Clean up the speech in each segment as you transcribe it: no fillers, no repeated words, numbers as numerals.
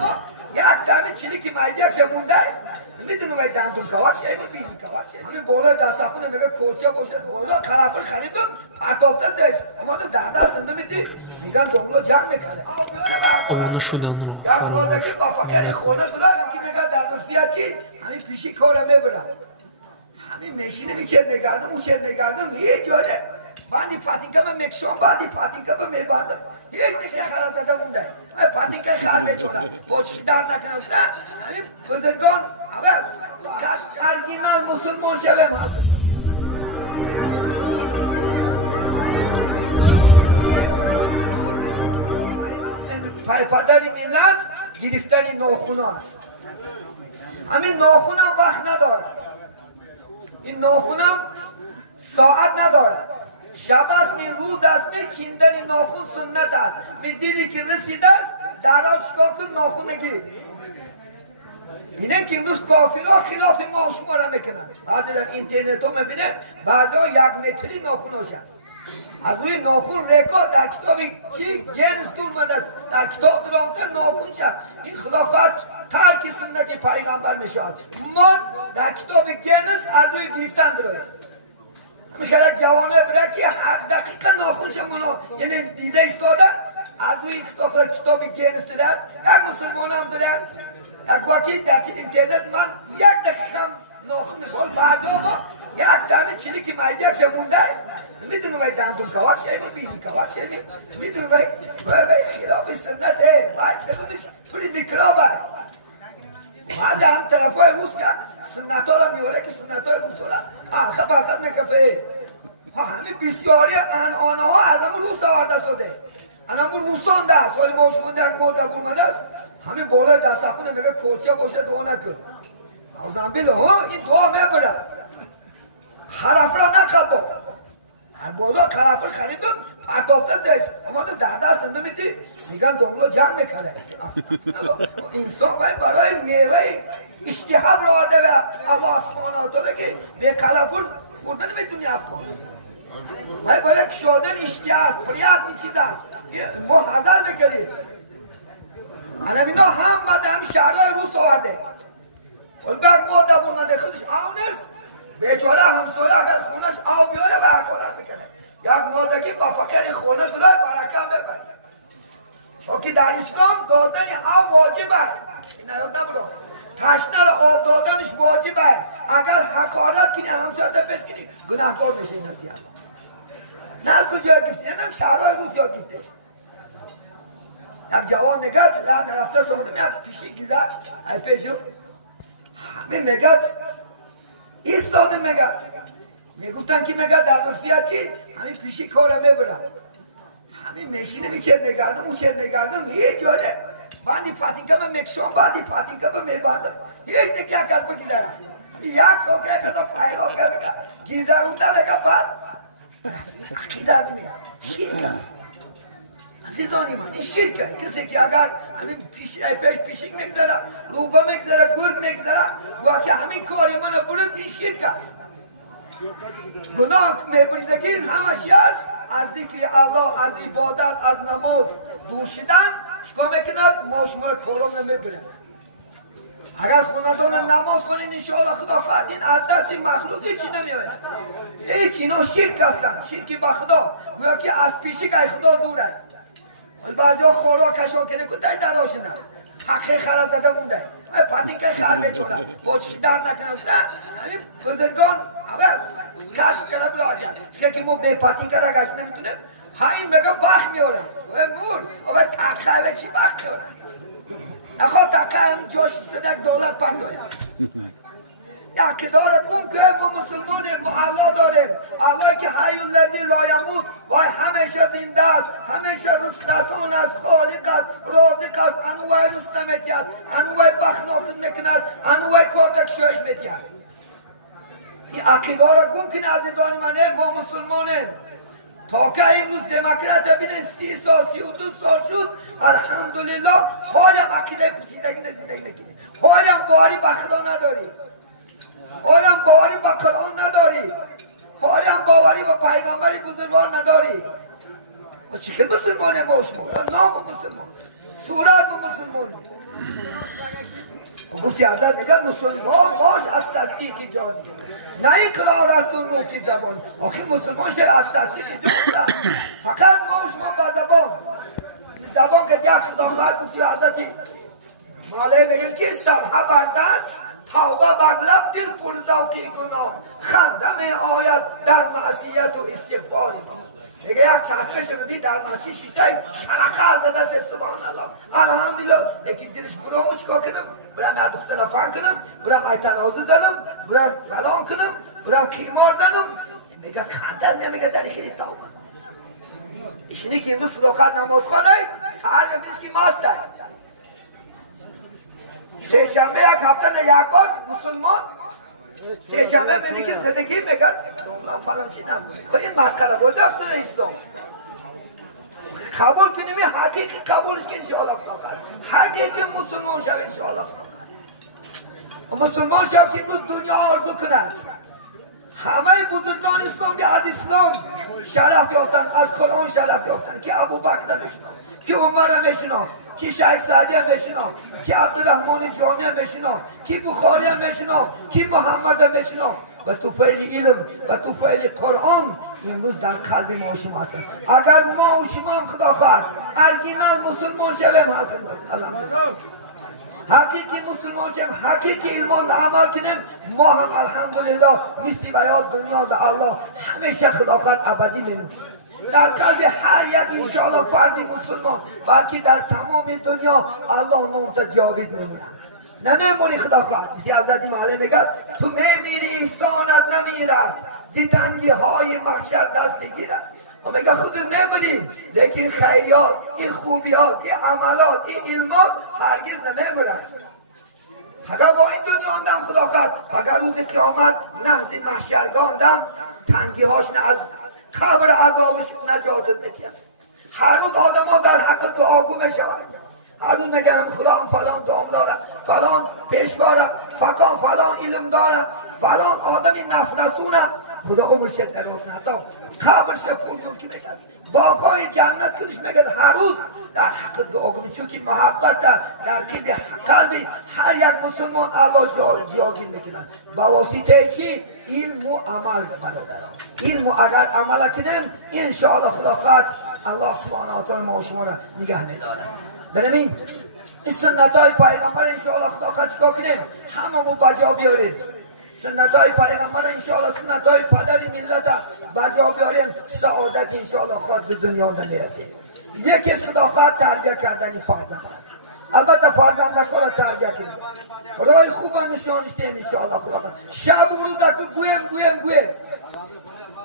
ما یک دانه چیزی که مایدیک شمونده میدونم وای دندون کواش میبینی کواش همین بالای دستخونه میگه کلچه باشه اونا قرافل خریدم پرتافتش اما تو دست نمیدی میگن دنبال جمع میکنه آمانه شدن رو فراموش نکنید. که میگن در رفیت که همین پیشی کارم میبرم همین مشینه میچه میگردم اون چه میگردم یه جاده باندی پاتینکم میکشم باندی پاتینکم میبندم یک دیگه خلاص زده مونده پاتینکه خر میچونم پوچش در نکنم همین بزرگان اول کارگینال مسلمان شویم پدر ملت گرفتن ناخون است همین ناخون هم وقت ندارد این ناخون هم ساعت ندارد شب است می روز است می چیندن ناخون سنت است می دیدی که رسیده است درها چکار کن ناخون گیر بینه که امروز کافر ها خلاف ما شما را میکنن بعضی در اینترنت ها میبینه بعضی ها 1 متری ناخوناش هست از روی ناخون رکا در کتاب چی گرست اومده است در کتاب درامته ناخون شد این خلافت ترک سنت پیغمبر میشود ما در کتاب گرست از روی گرفتن داریم میخواد جوانه بره که هر دقیقه ناخون شمونو یعنی دیده ایستاده از روی کتاب گرست دارد یک مسلمان هم دارد یک وقتی در اینترنت من 1 دقیقه هم ناخون بود بعدا ما یک دانه چیزی که مایدیک شمونده میدونم وای دندون کواش میبینی کواش میدونم وای خلاف سنته باید بدونش پولی میکرابه بعد هم طرفای روسیه سنت ها را میوره که سنت های روسوله پرخه پرخه میکفه همه بسیاری آنه ها از همون روس آورده شده همون روسان ده سوال ما شمونده یک مورد برمانده است همین بالای دستخونه میگه کلچه باشه دعا نکن اوزنبیل این دعا میبره حرف را نقبا هر بازار قرافل خریدم پرتافتش اما تو دست نمیدی میگن دنبال جمع میکنه انسان باید برای میوه اشتهاب را آرده و اما آسمانات رو که به قلافل خوردن میتونی افکار باید کشادن اشتهاب است پریاد میچیده ما حضر میکنیم اینا هم شهرهای روس آورده بلبرگ ما دبونده خودش آو نیست بیچاره همسایه اگر خونش آو بیایه و حکارت میکنه یک مادگی با فکر خونه داره برکه میبری چون در اسلام دادن آب واجبه این یاد نبودم تشنه را آب دادنش واجبه اگر حکارت کنی همسایه پیش کنی گناهکار بشه این نصیحت نه از کجا یاد گفتی نه شهرهای روز یاد گفتش یک جوان نگت در رفته ساخته میاد پیشی گذشت پیشو همه میگد ایستاده میگد میگفتن که میگد در عرفیت که همین پیشی کار میبرم همین مشینه میچه میگردم اون چه میگردم یه جاده باندی پاتینکم میکشم باندی پاتینکم میبندم یک دیگه یک از بگیزرم یک که یک از فایرات کرد گیزرونده میگه بعد عقیده بینید شرک است عزیزانی من این شرکه کسی که اگر همین پیشینگ میگذره روبا میگذره گرگ میگذره و که همین کاری من برد این شرک است گناه میبردگی همشی است از ذکر الله از عبادت از نماز دور شدن چکا میکند ما شما را کارا نمیبرد اگر خوندان نماز خونین انشاءالله خدا فردین از دست مخلوقی چی نمیاید هیچ اینا شرک هستن شرکی با خدا گویا که از پیشی که خدا دوره بعضی ها خورا کشا کنه کتای در داشتن حقی خرا زده مونده پاتینکه خر میچونه پوچش در نکنه همین بزرگان اول کشف کرده بلاده که ما به پاتینکه را گشت نمیتونه این میگه بخ میاره مور اول تقه چی بخ میاره نخواه تقه هم جاش $100 پرداید یکی داره اون که ما مسلمانیم ما الله داریم الله که حی الذی لا یموت وای همیشه زنده است همیشه رسول است خالق است رازق است انوای رسته میتید انوای بخناتون میکند انوای کارتک شوش میتید این عقیده را گم کنه عزیزان منه ما مسلمانیم تا که امروز دموکرات ببینید 30 سال 32 سال شد الحمدلله حالم عقیده پسیدگی نکنید حالم باری به خدا نداریم حالم باوری با قرآن نداری حالم باوری با پیغمبر بزرگوار نداری و چه مسلمانه ما شما نام مسلمان صورت مسلمان مسلمان گفتی حضرت میگن مسلمان باش از تصدیق جانی نه این قرار است اون ملکی زبان آخه مسلمان شه از تصدیق جانی فقط باش ما با زبان که یک خداوند گفتی حضرتی ماله بگن که صبح بر دست توبه بر لب دل پر ذوقی گناه خنده می آید در معصیت و استغفار ما میگه یک تحقیش ببینی در معصی شیشتای شرقه از دست سبحان الله الحمدلله لیکن دلش برامو چیکار کنم برم در دختر فن کنم برم ایتنازه زدم برم فلان کنم برم کیمار زدم میگه خنده نمیگه در خیلی توبه ایشونی که امروز صداقت نماز خانه سهر نمیدیش که ماسته سه شنبه یک هفته نه یک بار مسلمان سه شنبه میبینی که زندگی میگه فلان چی نمید این مسخره بوده تو اسلام قبول کنیم حقیقی قبولش که انشاءالله خداوند حقیقی مسلمان شو انشاءالله خداوند مسلمان شو که امروز دنیا آرزو کند همه بزرگان اسلام که از اسلام شرف یافتن از قرآن شرف یافتن که ابو بکر میشنام که عمر میشنام که شیخ سعدی هم میشنام که عبدالرحمن جانی هم میشنام که بخاری هم میشنام که محمد هم میشنام و توفیل علم و توفیل قرآن امروز در قلب ما و شما هستن اگر ما و شما هم خدا خواهد ارگینال مسلمان شویم الحمدلله حقیقی مسلمان شویم حقیقی ایمان عمل کنیم ما هم الحمدلله مثل بیاد دنیا در الله همیشه خدا خواهد ابدی میمونیم در قلب هر یک انشاءالله فردی مسلمان بلکه در تمام دنیا الله نامتا جاوید میمونه نمیمونی خدا خواهد میگه حضرت محله میگه تو میمیری احسانت نمیرد زی تنگی های محشر دست میگیرد و میگه خود نمیمونی لیکن خیریات این خوبیات این عملات این علمات هرگز نمیموند فقط با این دنیا اندم خدا خواهد فقط روز قیامت نهض محشرگاه اندم تنگی هاش از قبر عذابش نجات میتید هر روز آدم ها در حق دعاگو میشود هر روز میگن خدا فلان دام داره فلان پیشواره فلان علم داره فلان آدمی نفرسونه خدا عمرش دراز نه تا قبرش پولدون که میگن باغهای جنت کنش میگن هر روز در حق دعاگو چون که محبت در قلب هر یک مسلمان الله جاگیر میکنن با واسطه چی؟ علم و عمل برادران علم و اگر عمل کنیم انشاءالله خدا خواهد الله سبحانه و تعالی ما و شما را نگه میدارد بنابراین این سنت های پیغمبر انشاءالله خدا خواهد چیکار کنیم هممون بجا بیاریم سنت های پیغمبر انشاءالله سنت های پدر ملت بجا بیاریم سعادت انشاءالله خواهد به دنیا میرسیم یکی خدا خواهد تربیه کردن فرزند است البته فرزندک را تربیه کنیم راه خوب نشانش دهیم انشاءالله خدا شب و روز که گویم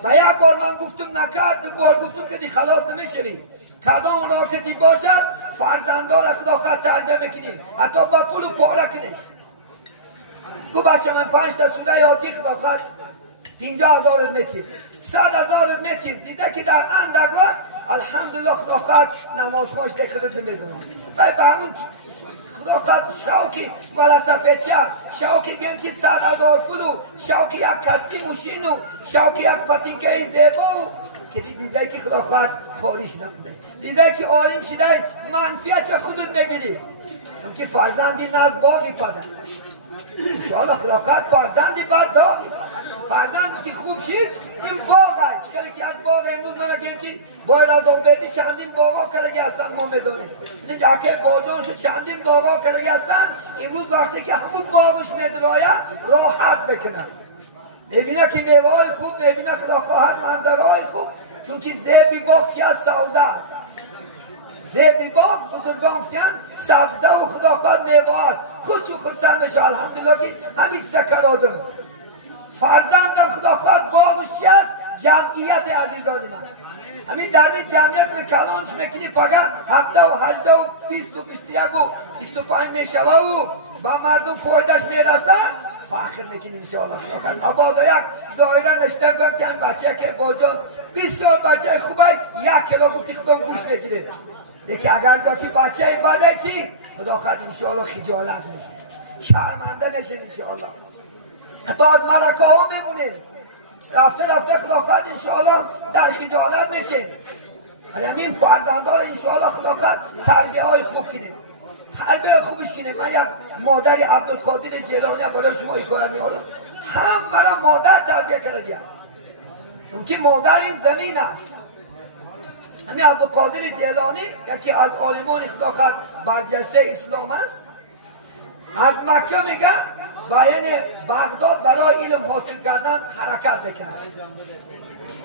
و یک بار من گفتم نکرد دو بار گفتم که دی خلاص نمیشوی کدام راه که دی باشد فرزندان خدا خواهد تربیه میکنیم حتی با پول و پاره کنیش گو بچه من 5 تا سوده یادی خدا خواهد 50,000 متر 100,000 متر دیده که در اندک وقت الحمدلله خدا خواهد نماز خوش دخلت میکنم و به همین خدا خواهد شوکی ولسفه شوکی گیم که 100,000 پولو شوکی یک کسکی موشینو شوکی یک پتینکه زیبا که دیده که خدا خواهد کاریش نکنه دیده که عالم شده منفیت خودت بگیری چون که فرزندی نزد باقی پدن انشاءالله خدا خواهد فرزندی بر داغی فرزندی که خوب شید این باغ هست که یک باغ امروز نمگیم که باید از آن بیدی چندین باغا کلگی هستن ما میدانیم این جاکه باجانش چندین باغا کلگی هستن امروز وقتی که همون باغش میدرایه راحت بکنن میبینه که میوه های خوب میبینه خدا خواهد منظره های خوب چون که زیبی باغ چی از سوزه است زیبی باغ بزرگان کن سبزه و خدا خواهد میوه است خودشو خرسن بشه الحمدلله که همین سکر آدم فرزندم خدا خواهد باغش چی است جمعیت عزیزان من همین در این جمعیت کلانش میکنی فقط 17 و 18 و 20 و 21 و 25 میشوه و با مردم فایدهش میرسن فخر میکنی انشاءالله خدا مبادا یک دایره نشته بکن بچه که باجان بسیار بچه خوبه 1 کیلو گفتی خودم گوش میگیره لیکن اگر باکی بچه بده چی خدا خواهد انشاءالله خجالت میشه شرمنده میشه انشاءالله حتی از مرکه ها میمونیم رفته خدا خواهد انشاءالله در خجالت میشه همین فرزندان انشاءالله خدا خواهد تربیه های خوب کنیم یک مادری عبدالقادر جیلانی برای شما حکایت میکنم، هم برای مادر تربیه کرده است، چون که مادر این زمین است. همین عبدالقادر جیلانی یکی از عالمان خداخت برجسته اسلام است. از مکه میگه بین بغداد برای علم حاصل کردن حرکت میکنه.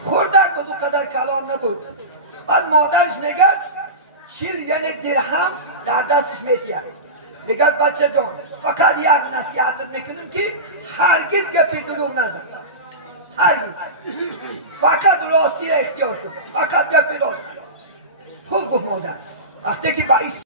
خوردک بود قدر کلام نبود. بعد مادرش میگه 40 یعنی درهم در دستش میتید. میگه بچه جان فقط یک نصیحتت میکنم که هرگز گپی دروغ نزن، هرگز، فقط راستی را اختیار کن، فقط گپی راست. خوب گفت مادر. وقتی که با